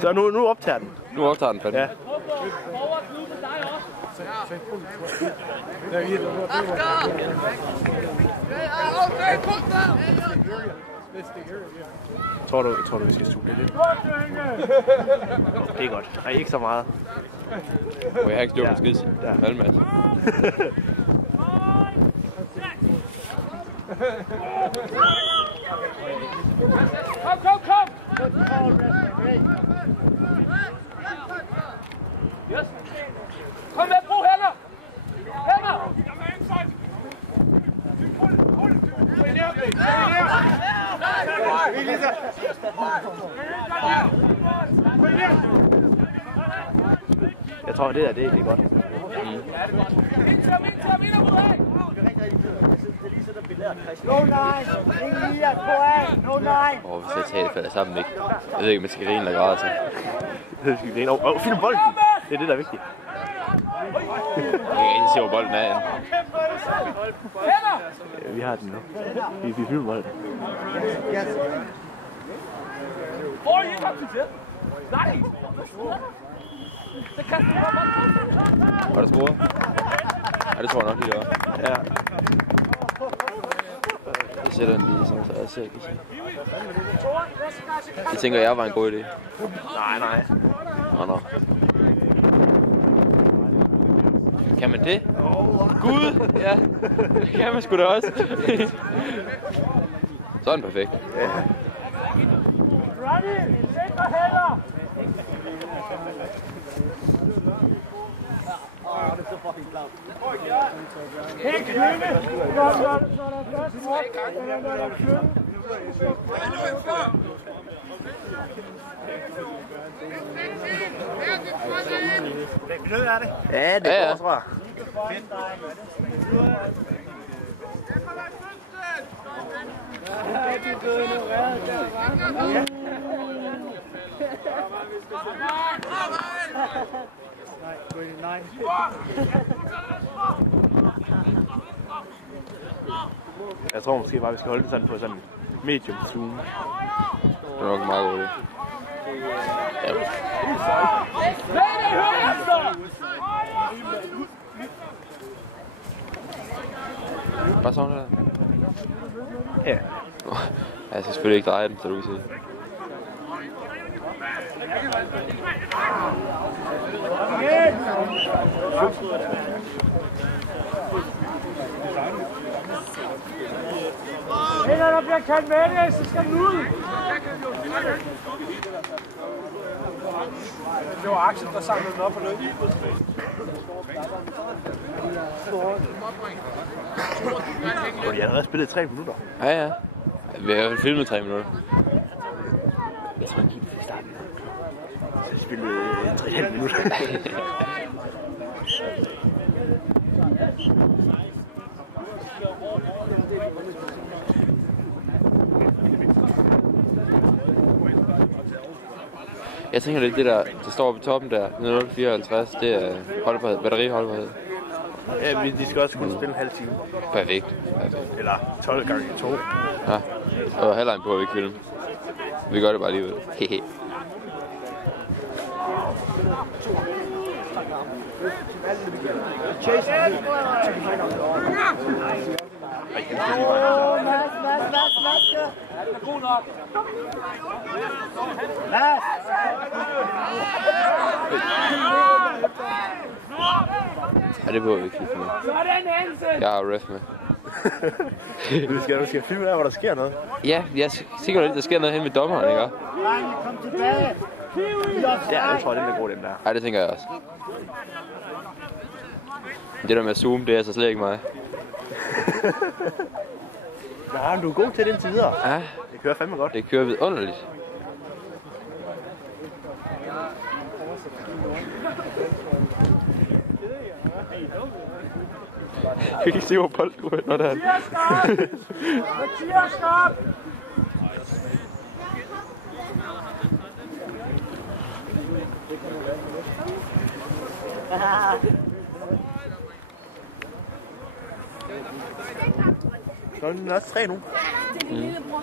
Så nu optager den. Nu optager den, fandme. Ja. Tror du, vi skal suge lidt? Det er godt. Nej, ikke så meget. Jeg har ikke gjort en skid. Halvmads. Kom! Yes. Kom med, brug hænder! Hænder! Jeg tror, det er godt. Hvis jeg tager det falder sammen, ikke? Jeg ved ikke, om man skal grine eller græde til. Det skal grine. Find bolden! Det er det, der er vigtigt. Jeg kan ikke se, hvor bolden er henne. Ja, vi har den nu. Vi filmer bolden. Nej! Var der scoret? Ja, det tror jeg nok lige, det var. Ja. Jeg sætter den lige sådan, så jeg ser ikke. Jeg tænker, jeg var en god idé. Nej. Nå. Kan man det? Gud! Ja, det kan man sgu da også. Sådan perfekt. Ja. Ronny, sikre hænder! Det er så fucking klart. Hæk klynge! Så er der plads op. Eller der klynge. Knød er det? Ja, det går, tror jeg. Nej. Jeg tror måske bare, vi skal holde det sådan på sådan medium zoom. Det er nok meget godt. Ja. Bare sådan der. Ja. Jeg skal selvfølgelig ikke dreje den, så du kan se. Når der bliver kaldt med, så skal den ud. Det var Axel, der samlede den op og løb. Og de har allerede spillet 3 minutter. Ja. Vi har filmet 3 minutter. Jeg tror ikke, vi starter. Så vi spillede 3,5 minutter. Jeg tænker lidt, det der står på toppen der, 054, det er holdbarhed, batteriholdbarhed. Ja, de skal også kunne spille en halv time. Perfekt. Eller 12 gange 2. Ja, og halvlejen på, at vi ikke filme. Vi gør det bare alligevel. Hehe. Ja, det behøver vi ikke kigge med. Jeg har ref med. Du skal filme der, hvor der sker noget. Ja, jeg er sikkert lidt, der sker noget hen med dommeren, ikke? Kom tilbage. Ja, jeg tror, det er god, den der. Ja, det tænker jeg også. Det der med at zoome, det er så slet ikke mig. Nej, du er god til det indtil videre. Ja. Det kører fandme godt. Det kører vidunderligt. Jeg kan ikke se, hvor bolden går hen, når det er. Mathias, stop! Så er den også 3 nu. Det er din lillebror.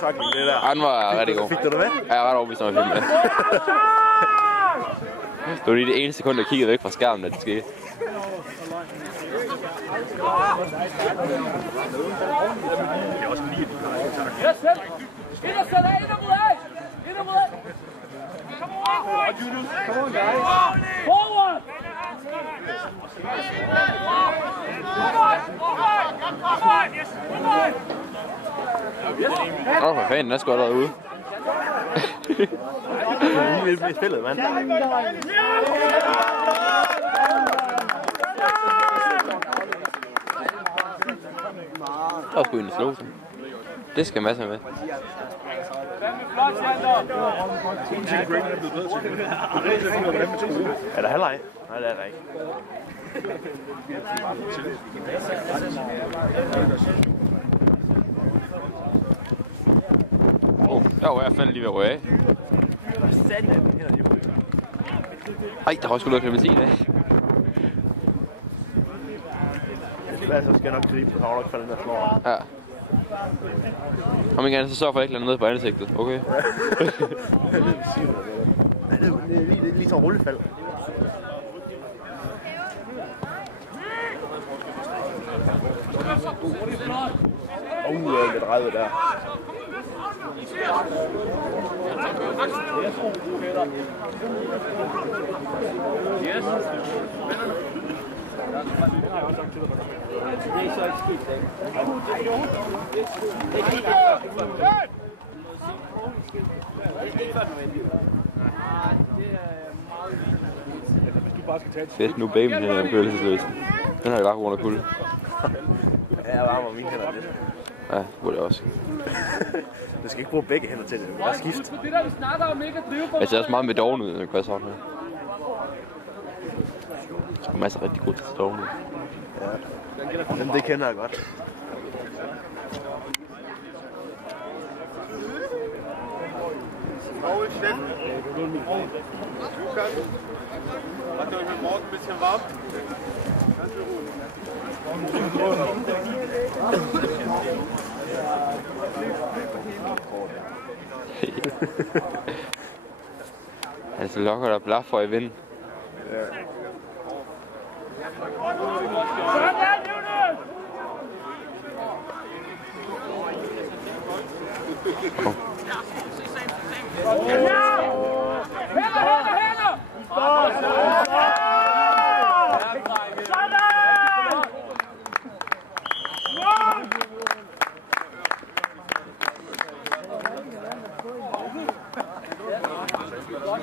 takling, det der. Han var rigtig god. Fik du det med? Ja, jeg er ret overbevist, om jeg fik det med. Det var lige det ene sekund, jeg kiggede væk fra skærmen, at det skete. Det er også lige Forward! Åh, for fanden, den er sgu allerede ude. lidt med spillet, mand. Der var sgu en slå. Det skal masser med. Er der halvleg? Nej, det er der ikke. Der var jeg fandt lige ved at røge af. Ej, der var sgu noget klementin af. Så skal jeg nok gribe, så har du nok faldet ned og slår. Ja. Om ikke andet, så sørg for at ikke lade ned på ansigtet, okay? Det er lige sådan en rullefald. Det drejede der. Yes. Fedt, nu baby den er følelsesløs. Den har jeg bare på grund af kulde. Ja, jeg varmer mine hænder lidt. Ja, det burde jeg også. Du skal ikke bruge begge hænder til det. Det er skift. Jeg ser også meget med doven ud, når jeg gør sådan her. Der er masser af rigtig godt til doven ud. Ja. Jamen, det kender jeg godt. Hat euch heute Morgen ein bisschen warm? Altså lokker der blaffer i vinden. Ja.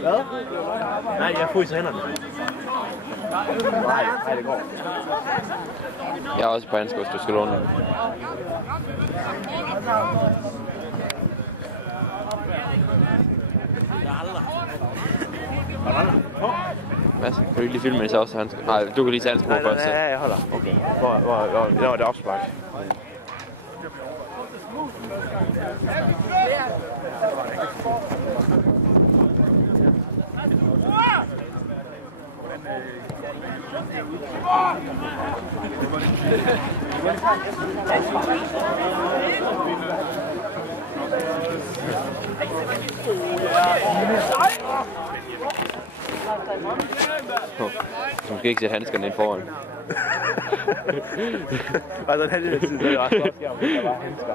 Hvad? Nej, jeg fryser hænderne. Nej, det går. Jeg er også på handsker, hvis du skal låne den. Mads, kan du ikke lige filme, mens jeg også har handsker? Nej, du kan lige tage handsker på først. Ja, jeg holder. Okay. Hvor det opspark. Så måske ikke sætte handskerne ind foran. Bare sådan halvdelen tid, så er det også godt, om der var handsker.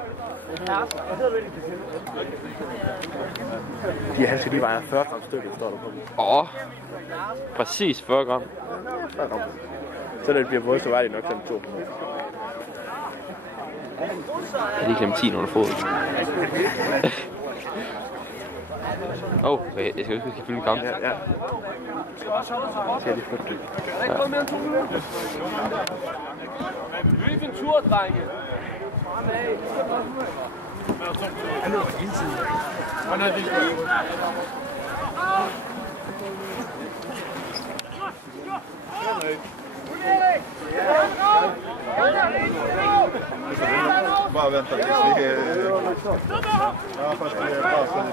De her handsker, de vejer 40 gram stykker, står der på dem. Præcis 40 gram. 40 gram. Så når det bliver våd, så vejer de nok sådan 2. Er det klementin under foden? Okay, jeg skal huske, at jeg skal fylde kampen. Ja. Så er det frygteligt. Der kommer mere end 2 minutter. Løb en tur, drenge. Han løber hele tiden. Han er vildt. Bara vänta tills vi är... Ja, fast det är bara så...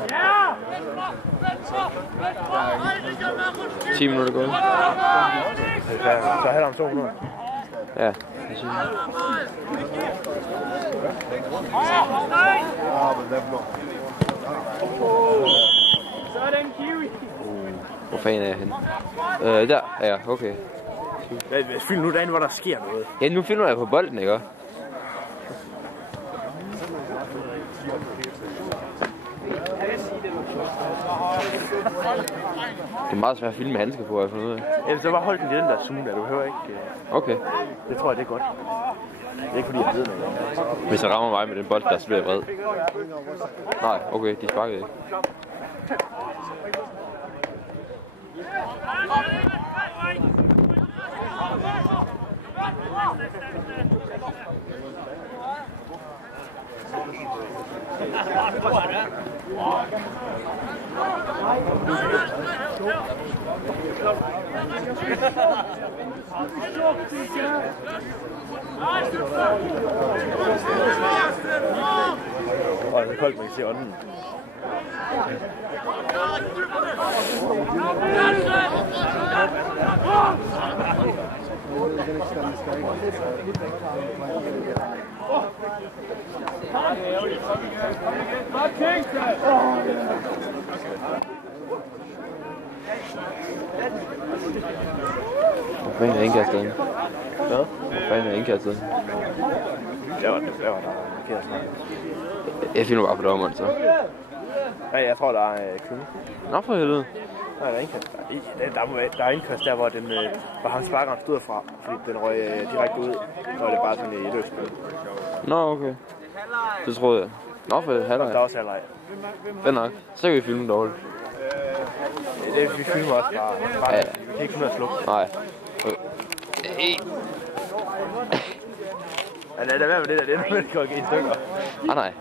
10 minutter gået. Så er han om 200. Ja. Hvor fanden er jeg henne? Der er jeg, okay. Film nu derinde, hvor der sker noget. Ja, nu filmer jeg på bolden, ikke? Det er meget svært at filme med handsker på, har jeg fundet ud af. Ellers så bare hold den i den der zoom der, du behøver ikke... Okay. Det tror jeg, det er godt. Det er ikke fordi, jeg ved noget. Hvis jeg rammer mig med den bold, der så bliver jeg vred. Nej, okay, de sparkede ikke. Og det er koldt, man kan se ånden. Hvor fanden er indkastet inde? Hvad? Hvor fanden er indkastet inde? Der var der markeret sådan. Jeg filmer bare på dommeren, så. Nej, jeg tror, der er kød. Nå for helvede. Nej, der er indkast. Der er indkast der, hvor han sparkeren stod fra, fordi den røg direkte ud, og det er bare sådan i løsspil. Nå, okay. Det troede jeg. Nå for halvleg. Der er også halvleg. Fedt nok. Så kan vi filme dårligt. Vi filmer også bare. Ja. Vi kan ikke finde at slukke. Nej. Ja, lad være med det der, det er noget, der går i stykker. Nej.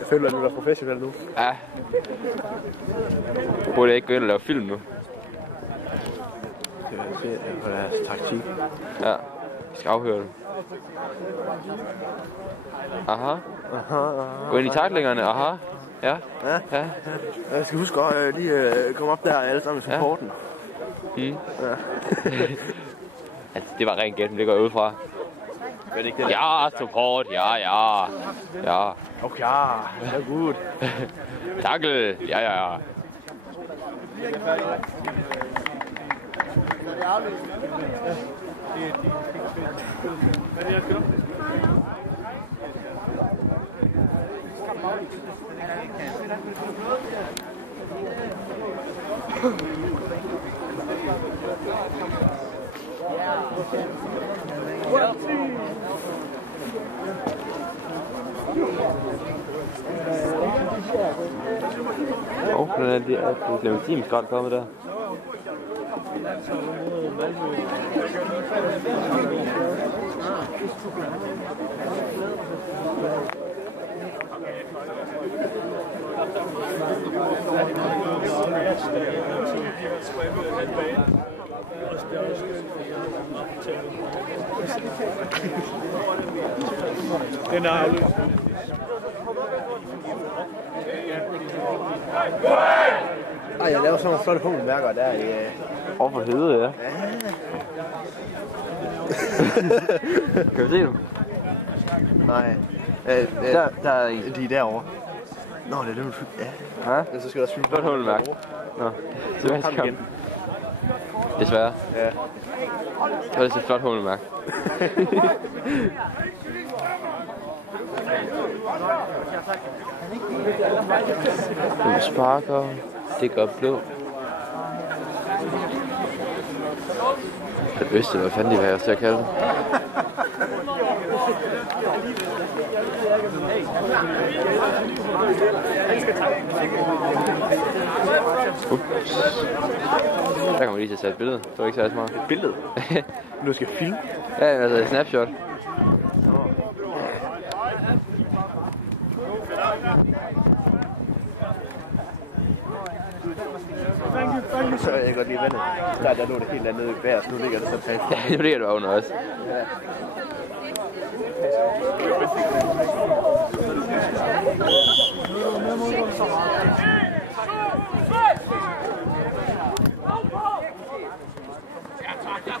Jeg føler, at du er professionel nu. Ja. Burde jeg ikke gå ind og lave film nu? Jeg skal se på deres taktik. Ja. Vi skal afhøre det. Aha. Gå ind i taklingerne. Aha. Ja. Jeg skal huske at lige komme op der alle sammen i supporten. Ja. Altså, det var rent gæt, men det går jeg ud fra. Men ikke det? Ja, support. Ja. Okay, ja, det er godt. Tackle. Ja. Den er det clementinskrat kommet der. Den er afløst. Ej, jeg laver sådan nogle flotte punktmærker der i... Åh, for helvede, ja. Kan vi se dem? Nej. Der er en. De er derovre. Nå, det er det, du... Ja. Ja? Så skal der svine. Flot hulmærke. Nå, så jeg skal igen. Desværre. Ja. Så er det et flot hulmærke. Du sparker. Det gør blå. Den øste, hvad fanden de var til at kalde det. Ups. Der kan man lige til at tage et billede. Det var ikke så smart. Et billede? Du skal filme? Ja, altså et snapshot. Så jeg godt lige vandet. Der lå det helt andet nede i bæret, så nu ligger det så tæt. Ja, nu ligger det under også. Ja.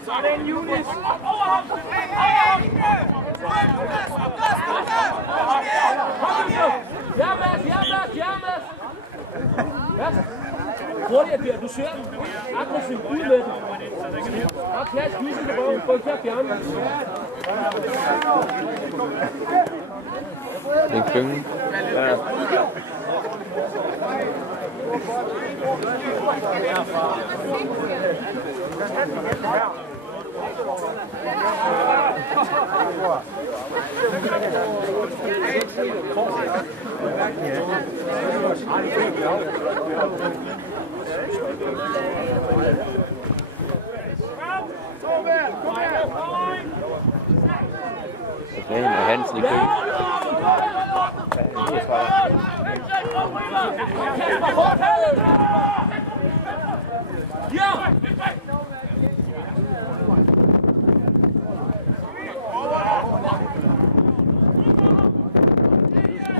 Sådan, Junis! Ja, Mads! Hurtigere, Per, du ser den. Aggressivt ud med den. Og plads, viser det røven. Få til at fjerne den. Det er en klynge. Ja. Ren og Hansen i klyngen.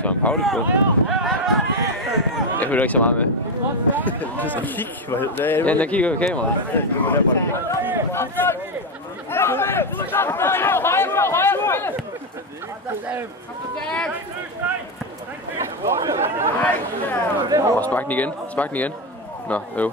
Så en Pauli på. Jeg følger ikke så meget med. Det er sådan kig. Ja, der kigger ved kameraet. Spark den igen. Nå, øv.